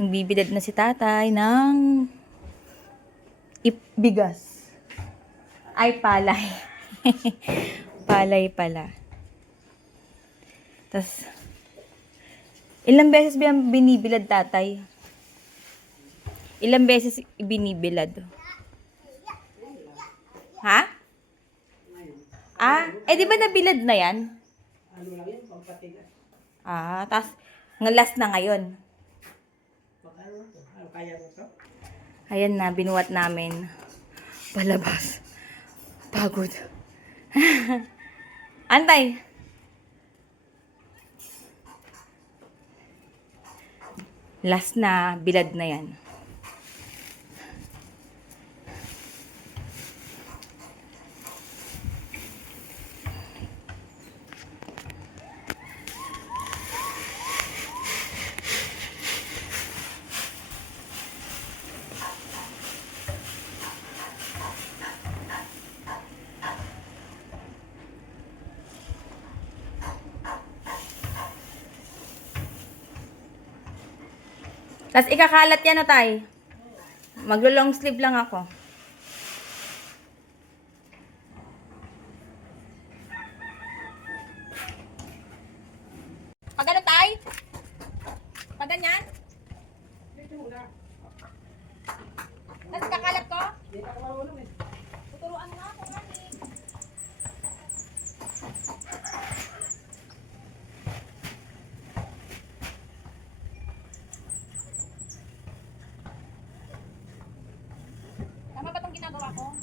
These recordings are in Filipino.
Nagbibilad na si tatay ng bigas. Ay, palay. Palay pala. Tas, ilang beses ba binibilad tatay? Ilang beses binibilad? Ha? Di ba nabilad na yan? Ano lang yun, pampatigas. Tas, last na ngayon. Ano kaya mo to? Ayan na, binuhat namin. Palabas. Pagod. Antay. Last na, bilad na yan. Tapos ikakalat yan, tay. Maglo-long sleeve lang ako. Pag ano, tay? Pag ganyan? Tapos ikakalat ko? Hindi ka marunong eh. Tuturuan mo ako, mami. Tama ba itong ginagawa ko?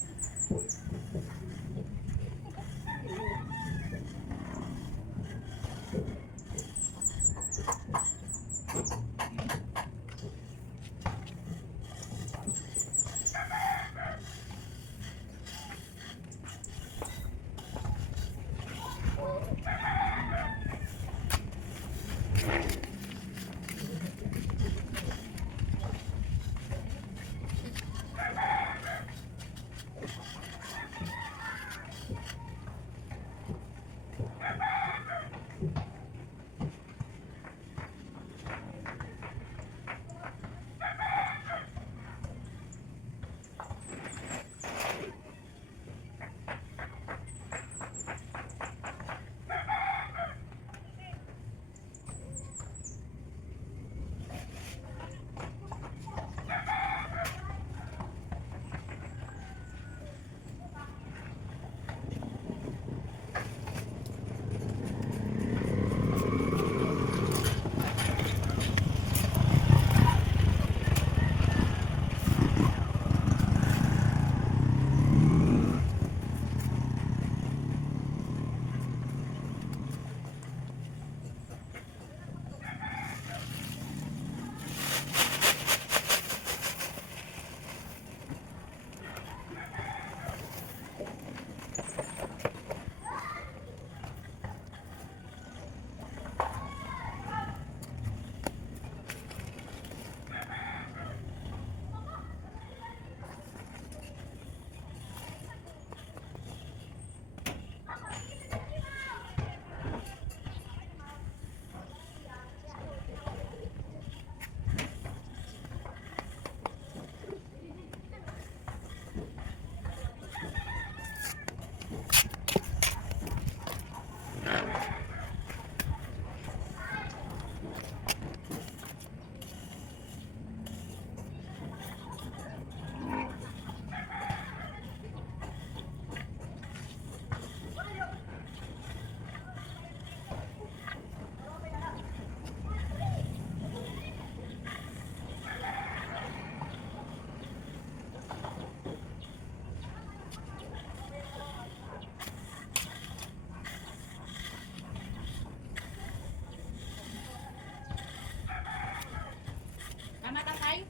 Tama, tatay?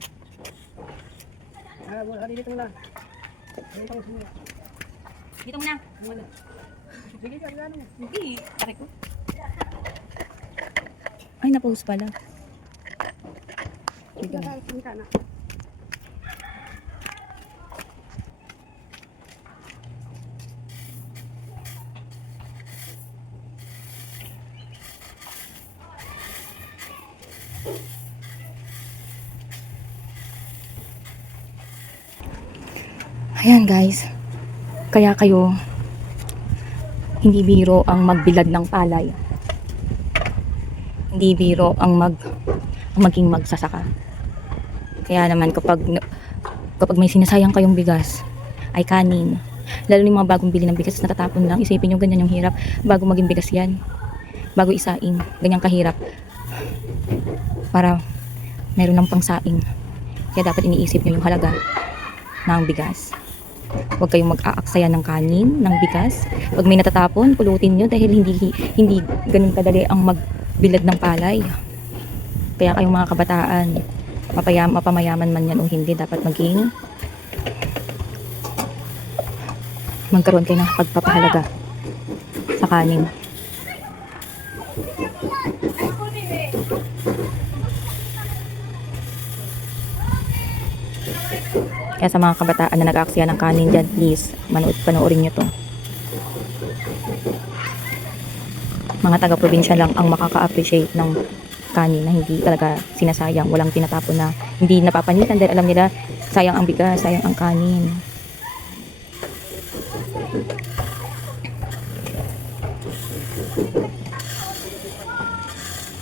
Wala, dito mo na. Dito mo na. Dito mo na. Sige, gano'n mo. Hindi. Pare ko. Ay, na-pause pala. Dito na. Hindi ka na. Ayan guys. Kaya kayo, hindi biro ang magbilad ng palay. Hindi biro ang maging magsasaka. Kaya naman kapag may sinasayang kayong bigas, ay kanin. Lalo yung mga bagong bili ng bigas, natatapon lang. Isipin nyo ganyan yung hirap. Bago maging bigas yan. Bago isaing. Ganyan kahirap. Para meron ng pangsaing. Kaya dapat iniisip nyo yung halaga ng bigas. Huwag kayong mag-aaksaya ng kanin, ng bigas. Pag may natatapon, pulutin nyo dahil hindi ganun kadali ang magbilad ng palay. Kaya kayong mga kabataan, mapamayaman man yan o hindi, dapat magkaroon kayo ng pagpapahalaga sa kanin. Kaya sa mga kabataan na nag-aaksaya ng kanin dyan, please, panoorin nyo to. Mga taga-probinsya lang ang makaka-appreciate ng kanin na hindi talaga sinasayang, walang tinatapon na hindi napapanitan dahil alam nila sayang ang bigas, sayang ang kanin.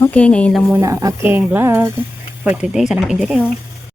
Okay, ngayon lang muna ang aking vlog for today. Sana mag-enjoy kayo.